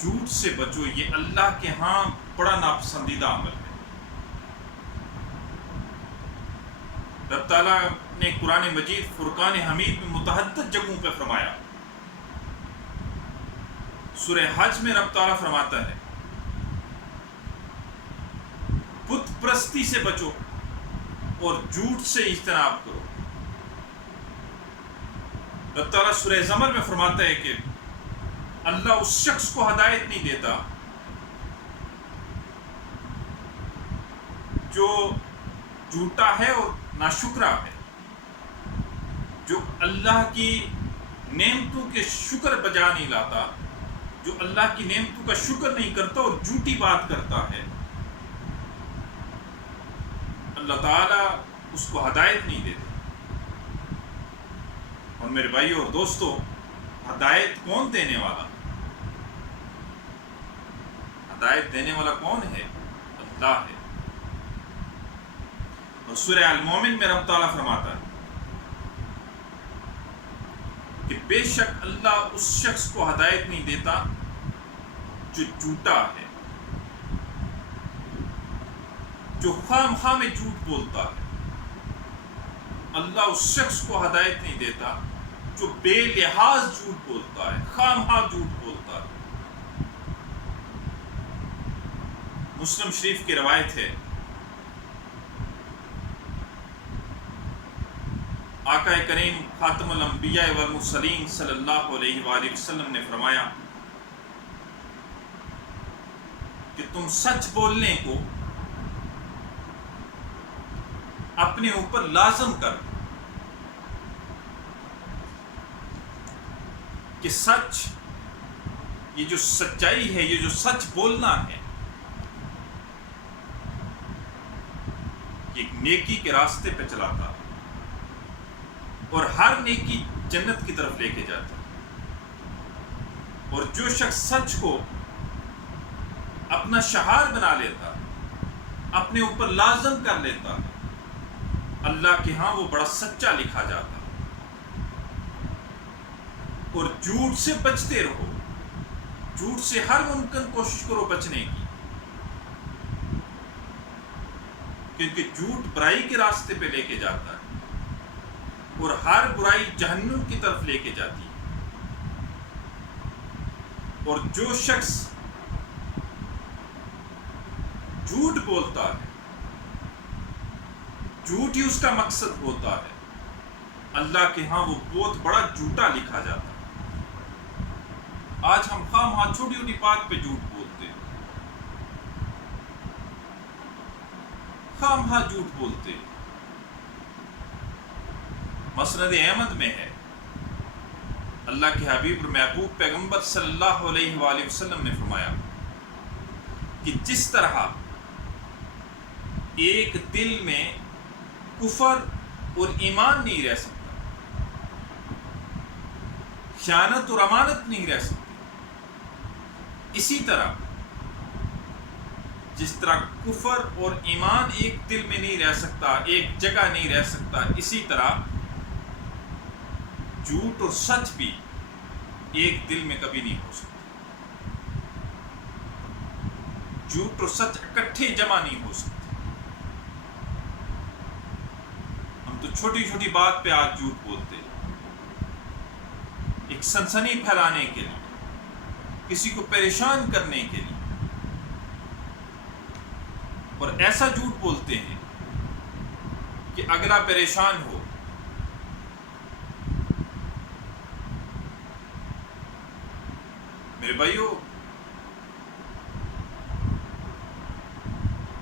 جھوٹ سے بچو، یہ اللہ کے ہاں بڑا ناپسندیدہ عمل ہے۔ رب تعالیٰ نے قرآن مجید فرقان حمید میں متعدد جگہوں پہ فرمایا۔ سورہ حج میں رب تعالیٰ فرماتا ہے بت پرستی سے بچو اور جھوٹ سے اجتناب کرو۔ رب تعالیٰ سورہ زمر میں فرماتا ہے کہ اللہ اس شخص کو ہدایت نہیں دیتا جو جھوٹا ہے اور ناشکرا ہے، جو اللہ کی نعمتوں کے شکر بجا نہیں لاتا، جو اللہ کی نعمتوں کا شکر نہیں کرتا اور جھوٹی بات کرتا ہے، اللہ تعالیٰ اس کو ہدایت نہیں دیتا۔ اور میرے بھائیو اور دوستو، ہدایت کون دینے والا؟ ہدایت دینے والا کون ہے؟ اللہ ہے۔ اور سورہ المومن میں رب تعالیٰ فرماتا ہے کہ بے شک اللہ اس شخص کو ہدایت نہیں دیتا جو جھوٹا ہے، جو خواہ مخواہ میں جھوٹ بولتا ہے۔ اللہ اس شخص کو ہدایت نہیں دیتا جو بے لحاظ جھوٹ بولتا ہے، خواہ مخواہ جھوٹ بولتا ہے۔ مسلم شریف کی روایت ہے، آقا کریم خاتم الانبیاء والمرسلین صلی اللہ علیہ وآلہ وسلم نے فرمایا کہ تم سچ بولنے کو اپنے اوپر لازم کر، کہ سچ، یہ جو سچائی ہے، یہ جو سچ بولنا ہے، ایک نیکی کے راستے پہ چلاتا ہے اور ہر نیکی جنت کی طرف لے کے جاتا ہے۔ اور جو شخص سچ کو اپنا شعار بنا لیتا، اپنے اوپر لازم کر لیتا، اللہ کے ہاں وہ بڑا سچا لکھا جاتا۔ اور جھوٹ سے بچتے رہو، جھوٹ سے ہر ممکن کوشش کرو بچنے کی، کیونکہ جھوٹ برائی کے راستے پہ لے کے جاتا ہے اور ہر برائی جہنم کی طرف لے کے جاتی ہے۔ اور جو شخص جھوٹ بولتا ہے، جھوٹ ہی اس کا مقصد ہوتا ہے، اللہ کے ہاں وہ بہت بڑا جھوٹا لکھا جاتا ہے۔ آج ہم خواہ مخواہ چھوٹی چھوٹی بات پہ جھوٹ بولتے ہیں، خواہ مخواہ جھوٹ بولتے ہیں۔ مسند احمد میں ہے، اللہ کے حبیب اور محبوب پیغمبر صلی اللہ علیہ وآلہ وسلم نے فرمایا کہ جس طرح ایک دل میں کفر اور ایمان نہیں رہ سکتا، خیانت اور امانت نہیں رہ سکتی، اسی طرح جس طرح کفر اور ایمان ایک دل میں نہیں رہ سکتا، ایک جگہ نہیں رہ سکتا، اسی طرح جھوٹ اور سچ بھی ایک دل میں کبھی نہیں ہو سکتا۔ جھوٹ اور سچ اکٹھے جمع نہیں ہو سکتے۔ ہم تو چھوٹی چھوٹی بات پہ آج جھوٹ بولتے ہیں، ایک سنسنی پھیلانے کے لیے، کسی کو پریشان کرنے کے لیے، اور ایسا جھوٹ بولتے ہیں کہ اگلا پریشان ہو۔ میرے بھائیو،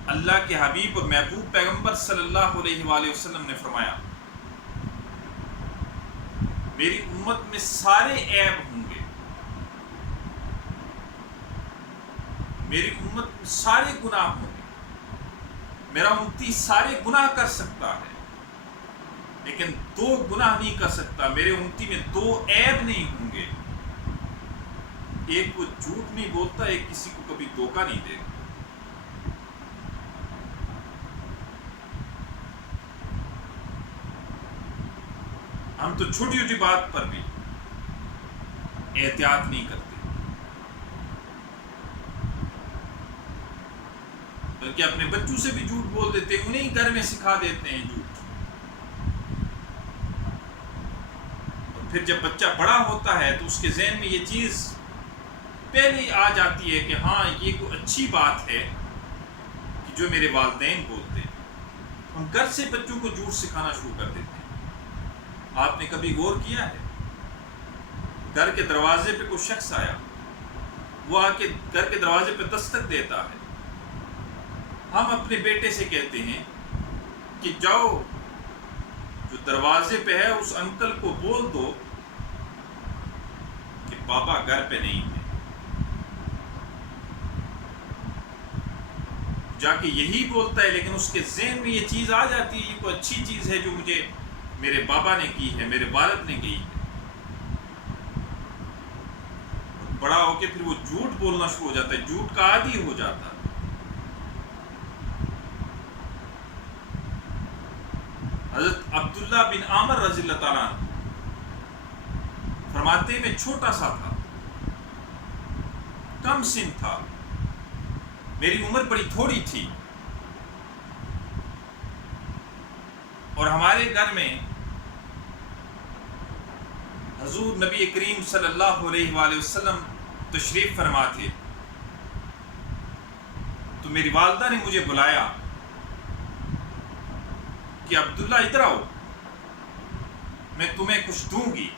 اللہ کے حبیب اور محبوب پیغمبر صلی اللہ علیہ وآلہ وسلم نے فرمایا میری امت میں سارے عیب ہوں گے، میری امت میں سارے گناہ ہوں گے، میرا امتی سارے گناہ کر سکتا ہے لیکن دو گناہ نہیں کر سکتا، میرے امتی میں دو عیب نہیں ہوں گے، ایک وہ جھوٹ نہیں بولتا، ایک کسی کو کبھی دھوکہ نہیں دے گا۔ ہم تو چھوٹی چھوٹی بات پر بھی احتیاط نہیں کرتے، بلکہ اپنے بچوں سے بھی جھوٹ بول دیتے ہیں، انہیں گھر میں سکھا دیتے ہیں جھوٹ. اور پھر جب بچہ بڑا ہوتا ہے تو اس کے ذہن میں یہ چیز پہلے ہی آ جاتی ہے کہ ہاں یہ کوئی اچھی بات ہے کہ جو میرے والدین بولتے ہیں. ہم گھر سے بچوں کو جھوٹ سکھانا شروع کر دیتے ہیں. آپ نے کبھی غور کیا ہے؟ گھر کے دروازے پہ کوئی شخص آیا، وہ آ کے گھر کے دروازے پہ دستک دیتا ہے، ہم اپنے بیٹے سے کہتے ہیں کہ جاؤ جو دروازے پہ ہے اس انکل کو بول دو کہ پاپا گھر پہ نہیں ہے. جا کے یہی بولتا ہے، لیکن اس کے ذہن میں یہ چیز آ جاتی ہے یہ کوئی اچھی چیز ہے جو مجھے میرے بابا نے کی ہے، میرے والد نے کی ہے. بڑا ہو کے پھر وہ جھوٹ بولنا شروع ہو جاتا ہے، جھوٹ کا عادی ہو جاتا ہے. حضرت عبداللہ بن عامر رضی اللہ تعالیٰ عنہ فرماتے میں چھوٹا سا تھا، کم سن تھا، میری عمر بڑی تھوڑی تھی، اور ہمارے گھر میں حضور نبی کریم صلی اللہ علیہ وآلہ وسلم تشریف فرما تھے. تو میری والدہ نے مجھے بلایا کہ عبداللہ ادھر آؤ، میں تمہیں کچھ دوں گی.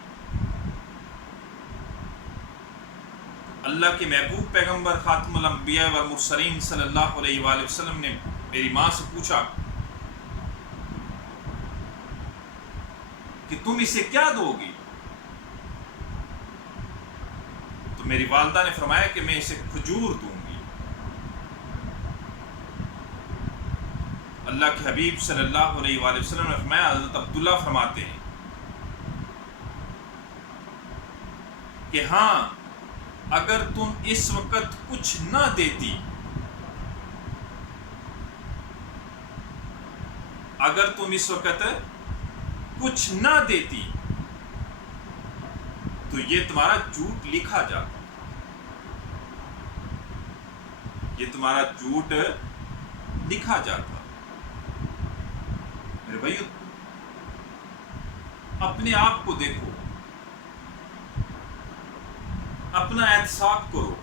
اللہ کے محبوب پیغمبر خاتم الانبیاء والمرسلین صلی اللہ علیہ وآلہ وسلم نے میری ماں سے پوچھا کہ تم اسے کیا دو گی؟ تو میری والدہ نے فرمایا کہ میں اسے کھجور دوں گی. اللہ کے حبیب صلی اللہ علیہ وآلہ وسلم نے فرمایا، حضرت عبداللہ فرماتے ہیں کہ ہاں اگر تم اس وقت کچھ نہ دیتی، اگر تم اس وقت کچھ نہ دیتی تو یہ تمہارا جھوٹ لکھا جاتا، یہ تمہارا جھوٹ لکھا جاتا. میرے بھائیو، اپنے آپ کو دیکھو، اپنا احتساب کرو،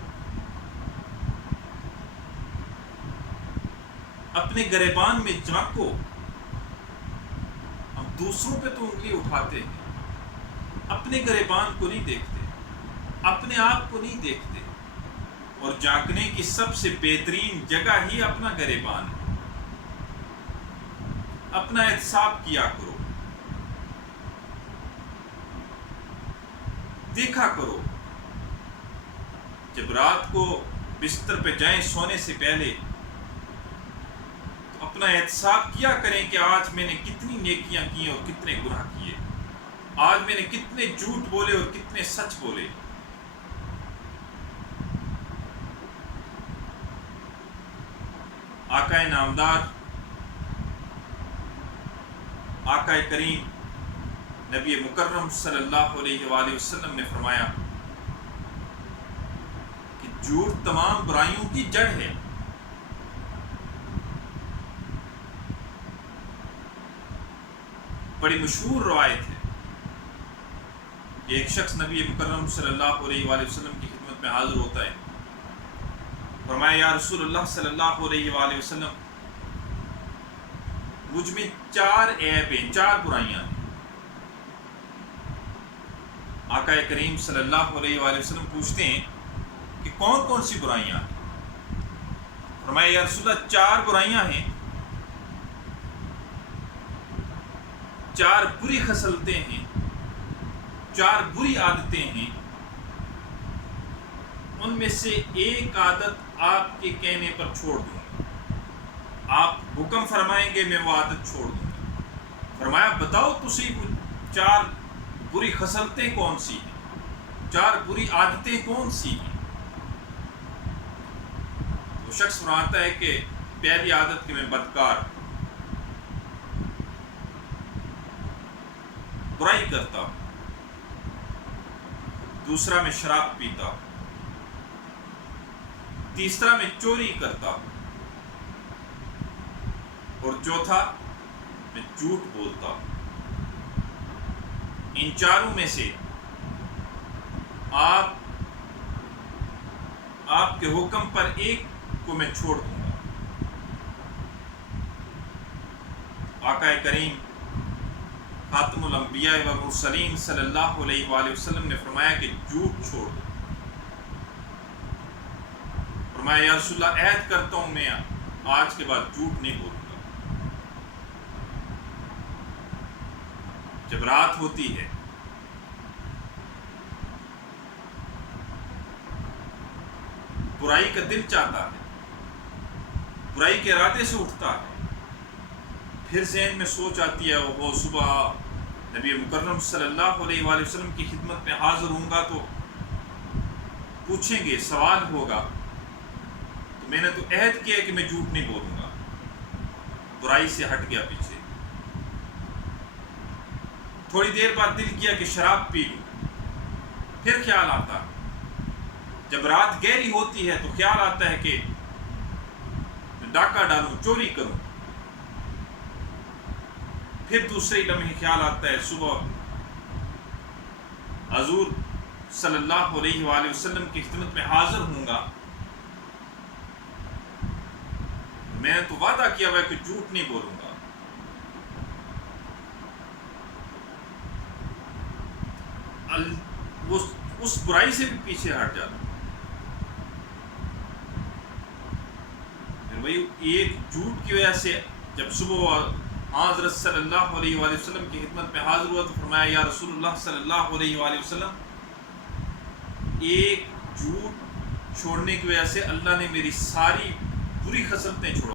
اپنے گریبان میں جھانکو. ہم دوسروں پہ تو انگلی اٹھاتے ہیں، اپنے گریبان کو نہیں دیکھتے، اپنے آپ کو نہیں دیکھتے. اور جھانکنے کی سب سے بہترین جگہ ہی اپنا گریبان ہے. اپنا احتساب کیا کرو، دیکھا کرو. جب رات کو بستر پہ جائیں سونے سے پہلے تو اپنا احتساب کیا کریں کہ آج میں نے کتنی نیکیاں کی اور کتنے گناہ کیے، آج میں نے کتنے جھوٹ بولے اور کتنے سچ بولے. آقا نامدار، آقا کریم نبی مکرم صلی اللہ علیہ وآلہ وسلم نے فرمایا کہ جھوٹ تمام برائیوں کی جڑ ہے. بڑی مشہور روایت ہے کہ ایک شخص نبی مکرم صلی اللہ علیہ وآلہ وسلم کی خدمت میں حاضر ہوتا ہے. فرمایا، یا رسول اللہ صلی اللہ علیہ وآلہ وسلم، مجھ میں 4 عیب ہیں، 4 برائیاں ہیں. آقا کریم صلی اللہ علیہ وآلہ وسلم پوچھتے ہیں کہ کون کون سی برائیاں ہیں؟ فرمایا، یا رسول اللہ 4 برائیاں ہیں، 4 بری خصلتیں ہیں، 4 بری عادتیں ہیں. ان میں سے ایک عادت آپ کے کہنے پر چھوڑ دوں گا، آپ حکم فرمائیں گے میں وہ عادت چھوڑ دوں گا. فرمایا، بتاؤ تسی وہ 4 بری خصلتیں کون سی ہیں، 4 بری عادتیں کون سی ہیں؟ وہ شخص فرماتا ہے کہ پہلی عادت کہ میں بدکار، برائی کرتا ہوں. دوسرا، میں شراب پیتا ہوں. تیسرا، میں چوری کرتا ہوں. اور چوتھا میں جھوٹ بولتا ہوں۔ ان چاروں میں سے آپ کے حکم پر ایک کو میں چھوڑ دوں گا۔ آقا کریم خاتم الانبیاء والمرسلین صلی اللہ علیہ وآلہ وسلم نے فرمایا کہ جھوٹ چھوڑ دو۔ فرمایا یا رسول اللہ عہد کرتا ہوں میں آج کے بعد جھوٹ نہیں بولوں گا۔ جب رات ہوتی ہے برائی کا دل چاہتا ہے، برائی کے ارادے سے اٹھتا ہے، پھر ذہن میں سوچ آتی ہے وہ صبح نبی مکرم صلی اللہ علیہ وآلہ وسلم کی خدمت میں حاضر ہوں گا تو پوچھیں گے، سوال ہوگا، تو میں نے تو عہد کیا ہے کہ میں جھوٹ نہیں بولوں گا۔ برائی سے ہٹ گیا پیچھے۔ تھوڑی دیر بعد دل کیا کہ شراب پی لوں، پھر خیال آتا ہے، جب رات گہری ہوتی ہے تو خیال آتا ہے کہ ڈاکہ ڈالوں، چوری کروں، پھر دوسرے لمحے خیال آتا ہے صبح حضور صلی اللہ علیہ وآلہ وسلم کی خدمت میں حاضر ہوں گا، میں نے تو وعدہ کیا ہوا ہے کہ جھوٹ نہیں بولوں گا۔ اس برائی سے بھی پیچھے ہٹ جاتا۔ وہی ایک جھوٹ کی وجہ سے جب صبح حضرت صلی اللہ علیہ وآلہ وسلم کی خدمت میں حاضر ہوا تو فرمایا یا رسول اللہ صلی اللہ علیہ وآلہ وسلم، ایک جھوٹ چھوڑنے کی وجہ سے اللہ نے میری ساری بری خصلتیں چھوڑا۔